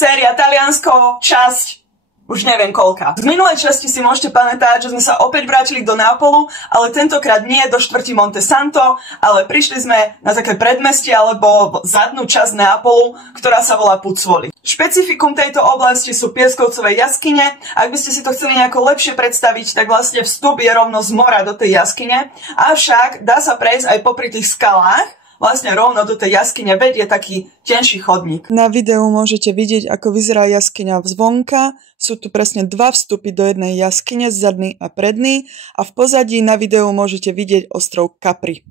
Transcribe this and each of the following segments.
Séria Taliansko, časť už neviem koľka. V minulej časti si môžete pamätať, že sme sa opäť vrátili do Neapolu, ale tentokrát nie do štvrti Monte Santo, ale prišli sme na také predmestie alebo zadnú časť Neapolu, ktorá sa volá Pozzuoli. Špecifikum tejto oblasti sú pieskovcové jaskyne. Ak by ste si to chceli nejako lepšie predstaviť, tak vlastne vstup je rovno z mora do tej jaskyne, avšak dá sa prejsť aj popri tých skalách. Vlastne rovno do tej jaskyne vedie taký tenší chodník. Na videu môžete vidieť, ako vyzerá jaskyňa zvonka. Sú tu presne dva vstupy do jednej jaskyne, zadný a predný. A v pozadí na videu môžete vidieť ostrov Capri.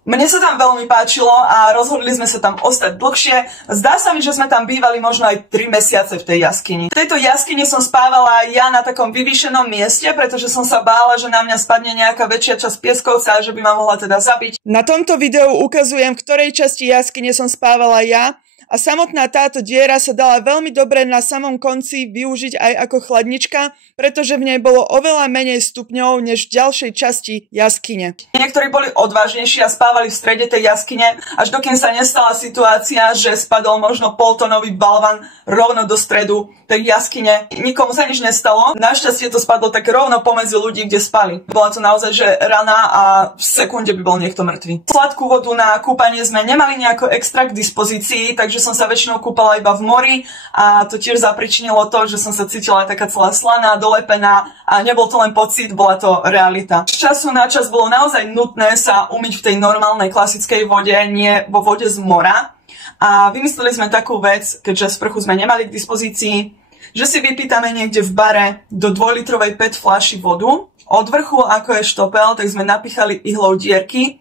Mne sa tam veľmi páčilo a rozhodli sme sa tam ostať dlhšie. Zdá sa mi, že sme tam bývali možno aj 3 mesiace v tej jaskyni. V tejto jaskyni som spávala ja na takom vyvýšenom mieste, pretože som sa bála, že na mňa spadne nejaká väčšia časť pieskovca a že by ma mohla teda zabiť. Na tomto videu ukazujem, v ktorej časti jaskyne som spávala ja. A samotná táto diera sa dala veľmi dobre na samom konci využiť aj ako chladnička, pretože v nej bolo oveľa menej stupňov než v ďalšej časti jaskyne. Niektorí boli odvážnejší a spávali v strede tej jaskyne, až dokým sa nestala situácia, že spadol možno poltonový balvan rovno do stredu tej jaskyne. Nikomu sa nič nestalo. Našťastie to spadlo tak rovno pomedzi ľudí, kde spali. Bola to naozaj že rana a v sekunde by bol niekto mŕtvy. Sladkú vodu na kúpanie sme nemali nejako extra k dispozícii, takže som sa väčšinou kúpala iba v mori a to tiež zapričinilo to, že som sa cítila taká celá slaná, dolepená a nebol to len pocit, bola to realita. Z času na čas bolo naozaj nutné sa umyť v tej normálnej klasickej vode, nie vo vode z mora. A vymysleli sme takú vec, keďže sprchu sme nemali k dispozícii, že si vypýtame niekde v bare do 2-litrovej PET fľaši vodu. Od vrchu, ako je štopel, tak sme napichali ihlou dierky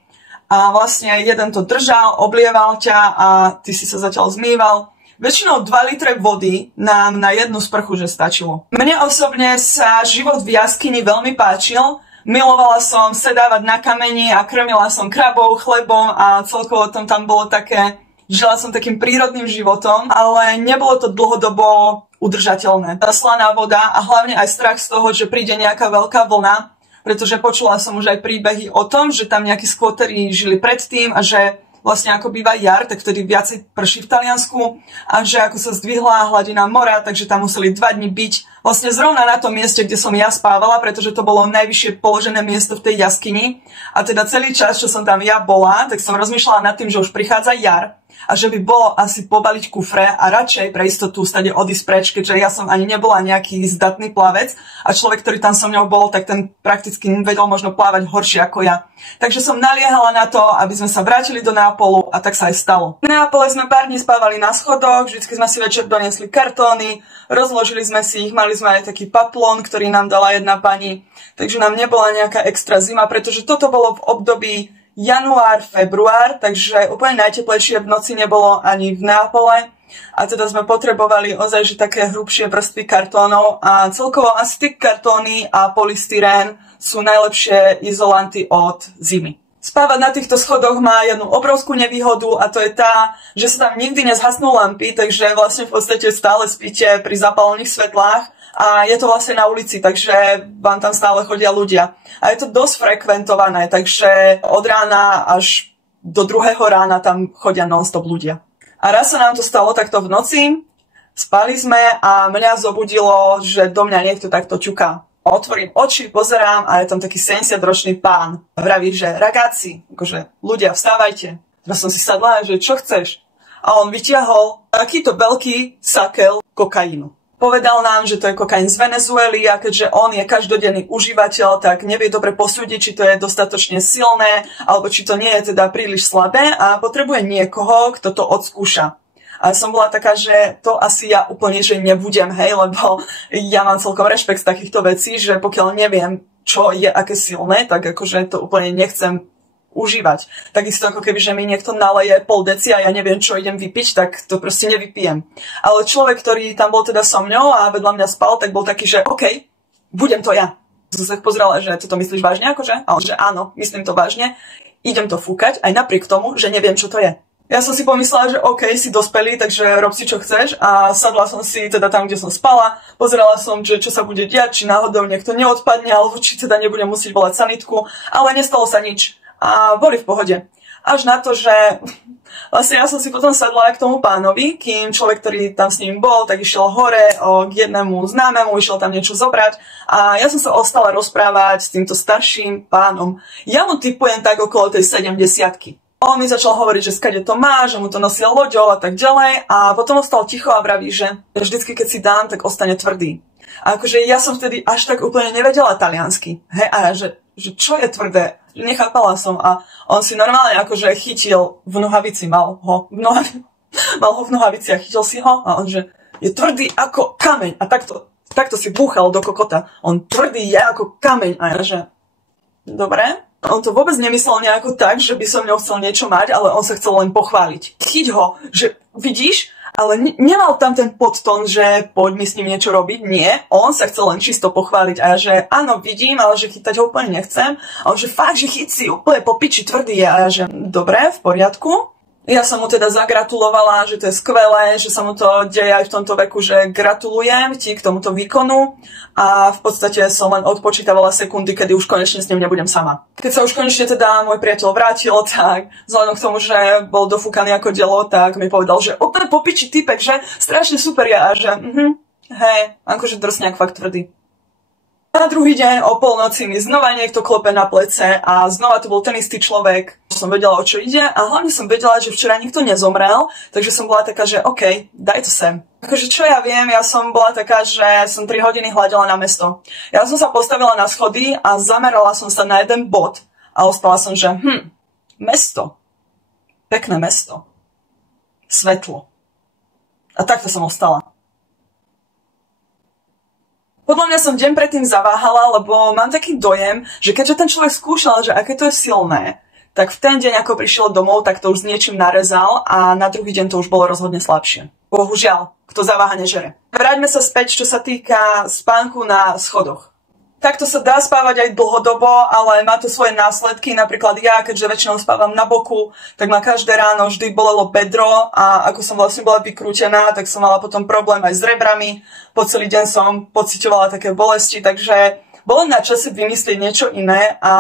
a vlastne jeden to držal, oblieval ťa a ty si sa zatiaľ zmýval. Väčšinou 2 litre vody nám na jednu sprchu že stačilo. Mne osobne sa život v jaskyni veľmi páčil. Milovala som sedávať na kameni a krmila som krabou, chlebom a celkovo tam bolo také, žila som takým prírodným životom, ale nebolo to dlhodobo udržateľné. Tá slaná voda a hlavne aj strach z toho, že príde nejaká veľká vlna, pretože počula som už aj príbehy o tom, že tam nejakí skvoterí žili predtým a že vlastne ako býva jar, tak vtedy viacej prší v Taliansku a že ako sa zdvihla hladina mora, takže tam museli 2 dni byť vlastne zrovna na tom mieste, kde som ja spávala, pretože to bolo najvyššie položené miesto v tej jaskyni a teda celý čas, čo som tam ja bola, tak som rozmýšľala nad tým, že už prichádza jar a že by bolo asi pobaliť kufre a radšej pre istotu stade odísť preč, keďže ja som ani nebola nejaký zdatný plavec a človek, ktorý tam so mňou bol, tak ten prakticky vedel možno plávať horšie ako ja. Takže som naliehala na to, aby sme sa vrátili do Neapolu a tak sa aj stalo. V Neapole sme pár dní spávali na schodoch, vždycky sme si večer doniesli kartóny, rozložili sme si ich, mali sme aj taký paplón, ktorý nám dala jedna pani, takže nám nebola nejaká extra zima, pretože toto bolo v období január, február, takže úplne najteplejšie v noci nebolo ani v Neapole a teda sme potrebovali ozaj že také hrubšie vrstvy kartónov a celkovo asi tie kartóny a polystyrén sú najlepšie izolanty od zimy. Spávať na týchto schodoch má jednu obrovskú nevýhodu a to je tá, že sa tam nikdy nezhasnú lampy, takže vlastne v podstate stále spíte pri zapálených svetlách a je to vlastne na ulici, takže vám tam stále chodia ľudia. A je to dosť frekventované, takže od rána až do 2. rána tam chodia non-stop ľudia. A raz sa nám to stalo takto v noci, spali sme a mňa zobudilo, že do mňa niekto takto ťuká. Otvorím oči, pozerám a je tam taký 70-ročný pán. Vraví, že ragazzi, akože ľudia, vstávajte. Teraz som si sadla, že čo chceš? A on vyťahol takýto veľký sakel kokainu. Povedal nám, že to je kokain z Venezuely a keďže on je každodenný užívateľ, tak nevie dobre posúdiť, či to je dostatočne silné, alebo či to nie je teda príliš slabé a potrebuje niekoho, kto to odskúša. A som bola taká, že to asi ja úplne že nebudem, hej, lebo ja mám celkom rešpekt z takýchto vecí, že pokiaľ neviem, čo je aké silné, tak akože to úplne nechcem užívať. Takisto ako keby, že mi niekto naleje pol deci a ja neviem, čo idem vypiť, tak to proste nevypijem. Ale človek, ktorý tam bol teda so mňou a vedľa mňa spal, tak bol taký, že OK, budem to ja. Som sa pozerala, že toto myslíš vážne, akože? A on, že áno, myslím to vážne. Idem to fúkať, aj napriek tomu, že neviem, čo to je. Ja som si pomyslela, že OK, si dospelý, takže rob si, čo chceš. A sadla som si teda tam, kde som spala. Pozerala som, že čo sa bude diať, či náhodou niekto neodpadne, alebo či teda nebudem musieť volať sanitku. Ale nestalo sa nič. A boli v pohode. Až na to, že vlastne ja som si potom sadla k tomu pánovi, kým človek, ktorý tam s ním bol, tak išiel hore k jednému známemu, išiel tam niečo zobrať a ja som sa ostala rozprávať s týmto starším pánom. Ja mu typujem tak okolo tej 70-ky. On mi začal hovoriť, že skade to má, že mu to nosil loďou a tak ďalej a potom ostal ticho a vraví, že vždycky, keď si dám, tak ostane tvrdý. A akože ja som vtedy až tak úplne nevedela taliansky. Hej, a že čo je tvrdé? Nechápala som a on si normálne akože chytil v nohavici, mal ho v nohavici a chytil si ho a on, že je tvrdý ako kameň a takto si búchal do kokota. On tvrdý je ako kameň a ja, že dobre. On to vôbec nemyslel nejako tak, že by som ňou chcel niečo mať, ale on sa chcel len pochváliť. Chyť ho, že vidíš, ale nemal tam ten podtón, že poď mi s ním niečo robiť. Nie, on sa chcel len čisto pochváliť. A ja, že áno, vidím, ale že chytať ho úplne nechcem. A on, že fakt, že chyť si úplne po piči tvrdý je. A ja, že dobre, v poriadku. Ja som mu teda zagratulovala, že to je skvelé, že sa mu to deje aj v tomto veku, že gratulujem ti k tomuto výkonu a v podstate som len odpočítavala sekundy, kedy už konečne s ním nebudem sama. Keď sa už konečne teda môj priateľ vrátil, tak vzhľadom k tomu, že bol dofúkaný ako dielo, tak mi povedal, že opäť popiči typek, že strašne super ja a že hej, akože drsňák fakt tvrdý. Na druhý deň o polnoci mi znova niekto klope na plece a znova to bol ten istý človek. Som vedela, o čo ide a hlavne som vedela, že včera nikto nezomrel, takže som bola taká, že OK, daj to sem. Akože čo ja viem, ja som bola taká, že som 3 hodiny hľadela na mesto. Ja som sa postavila na schody a zamerala som sa na jeden bod a ostala som, že mesto. Pekné mesto. Svetlo. A takto som ostala. Podľa mňa som deň predtým zaváhala, lebo mám taký dojem, že keďže ten človek skúšal, že aké to je silné, tak v ten deň, ako prišiel domov, tak to už s niečím narezal a na druhý deň to už bolo rozhodne slabšie. Bohužiaľ, kto zaváha, nežere. Vráťme sa späť, čo sa týka spánku na schodoch. Takto sa dá spávať aj dlhodobo, ale má to svoje následky. Napríklad ja, keďže väčšinou spávam na boku, tak ma každé ráno vždy bolelo bedro a ako som vlastne bola vykrútená, tak som mala potom problém aj s rebrami. Po celý deň som pociťovala také bolesti, takže bolo na čase vymyslieť niečo iné a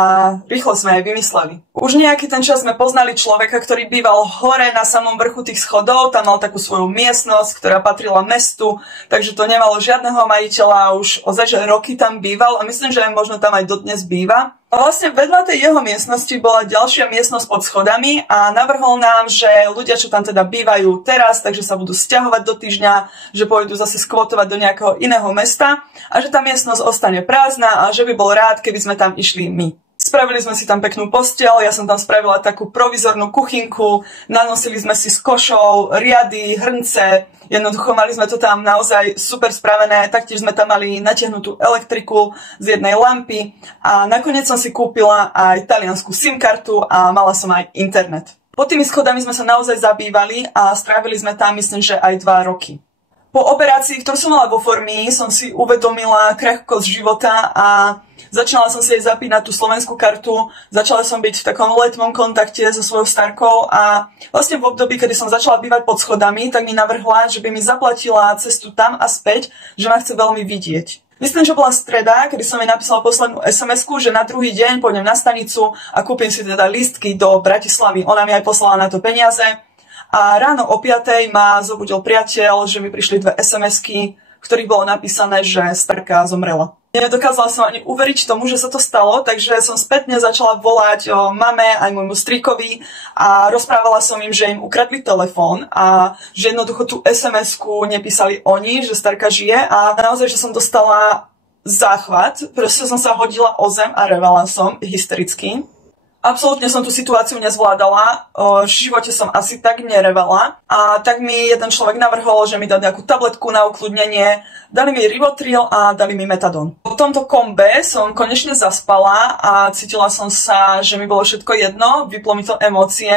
rýchlo sme aj vymysleli. Už nejaký ten čas sme poznali človeka, ktorý býval hore na samom vrchu tých schodov, tam mal takú svoju miestnosť, ktorá patrila mestu, takže to nemalo žiadneho majiteľa, už ozaj roky tam býval a myslím, že možno tam aj dodnes býva. A vlastne vedľa tej jeho miestnosti bola ďalšia miestnosť pod schodami a navrhol nám, že ľudia, čo tam teda bývajú teraz, takže sa budú sťahovať do týždňa, že pôjdu zase skvotovať do nejakého iného mesta a že tá miestnosť ostane prázdna a že by bol rád, keby sme tam išli my. Spravili sme si tam peknú posteľ, ja som tam spravila takú provizornú kuchynku, nanosili sme si s košou riady, hrnce, jednoducho mali sme to tam naozaj super spravené, taktiež sme tam mali natiahnutú elektriku z jednej lampy a nakoniec som si kúpila aj taliansku SIM kartu a mala som aj internet. Pod tými schodami sme sa naozaj zabývali a strávili sme tam myslím, že aj 2 roky. Po operácii, ktorú som mala vo Formii, som si uvedomila krehkosť života a začala som si aj zapínať tú slovenskú kartu, začala som byť v takom letmom kontakte so svojou starkou a vlastne v období, kedy som začala bývať pod schodami, tak mi navrhla, že by mi zaplatila cestu tam a späť, že ma chce veľmi vidieť. Myslím, že bola streda, kedy som jej napísala poslednú SMS-ku, že na druhý deň pôjdem na stanicu a kúpim si teda lístky do Bratislavy. Ona mi aj poslala na to peniaze. A ráno o 5:00 ma zobudil priateľ, že mi prišli 2 SMS-ky, v ktorých bolo napísané, že starka zomrela. Nedokázala som ani uveriť tomu, že sa to stalo, takže som spätne začala volať o mame aj môjmu strýkovi a rozprávala som im, že im ukradli telefón a že jednoducho tú SMS-ku nepísali oni, že starka žije a naozaj, že som dostala záchvat, proste som sa hodila o zem a revala som hystericky. Absolútne som tú situáciu nezvládala, v živote som asi tak nerevala a tak mi jeden človek navrhol, že mi dá nejakú tabletku na ukľudnenie, dali mi Rivotril a dali mi Metadon. Po tomto kombe som konečne zaspala a cítila som sa, že mi bolo všetko jedno, vyplo mi to emócie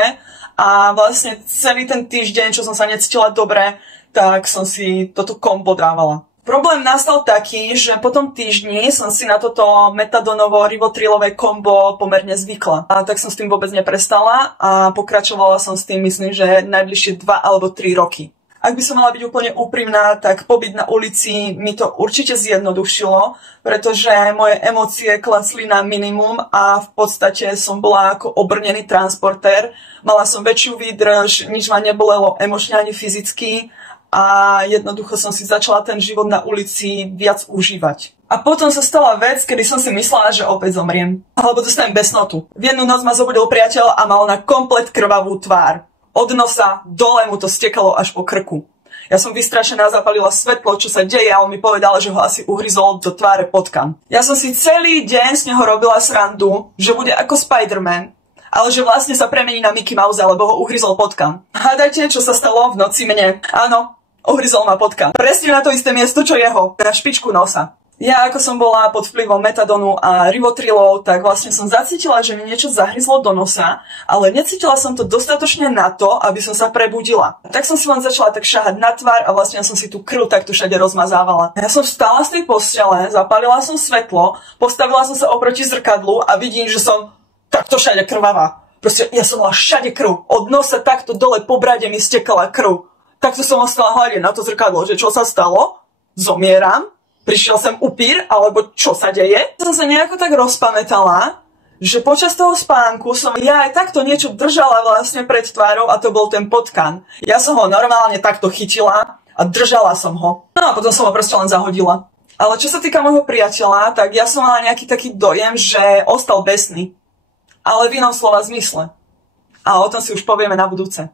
a vlastne celý ten týždeň, čo som sa necítila dobre, tak som si toto kombo dávala. Problém nastal taký, že po tom týždni som si na toto metadonovo-rivotrilové kombo pomerne zvykla. A tak som s tým vôbec neprestala a pokračovala som s tým, myslím, že najbližšie 2 alebo 3 roky. Ak by som mala byť úplne úprimná, tak pobyt na ulici mi to určite zjednodušilo, pretože moje emócie klesli na minimum a v podstate som bola ako obrnený transportér. Mala som väčšiu výdrž, nič ma nebolelo emočne ani fyzicky a jednoducho som si začala ten život na ulici viac užívať. A potom sa stala vec, kedy som si myslela, že opäť zomriem. Alebo dostanem besnotu. V jednu noc ma zobudil priateľ a mal na komplet krvavú tvár. Od nosa dole mu to stekalo až po krku. Ja som vystrašená, zapalila svetlo, čo sa deje a on mi povedal, že ho asi uhryzol do tváre potkan. Ja som si celý deň z neho robila srandu, že bude ako Spider-Man, ale že vlastne sa premení na Mickey Mouse, lebo ho uhryzol potkan. Hádajte, čo sa stalo v noci mne? Áno, uhryzol ma potkan. Presne na to isté miesto, čo jeho, na špičku nosa. Ja, ako som bola pod vplyvom metadonu a rivotrilov, tak vlastne som zacítila, že mi niečo zahryzlo do nosa, ale necítila som to dostatočne na to, aby som sa prebudila. Tak som si len začala tak šahať na tvár a vlastne som si tú krv takto všade rozmazávala. Ja som vstala z tej postele, zapálila som svetlo, postavila som sa oproti zrkadlu a vidím, že som takto všade krvavá. Proste ja som mala všade krv. Od nosa takto dole po brade mi stekala krv. Takto som ostala hľadiť na to zrkadlo, že čo sa stalo? Zomieram? Prišiel sem upír, alebo čo sa deje? Som sa nejako tak rozpamätala, že počas toho spánku som ja aj takto niečo držala vlastne pred tvárou a to bol ten potkan. Ja som ho normálne takto chytila a držala som ho. No a potom som ho proste len zahodila. Ale čo sa týka môjho priateľa, tak ja som mala nejaký taký dojem, že ostal besný. Ale v inom slova zmysle. A o tom si už povieme na budúce.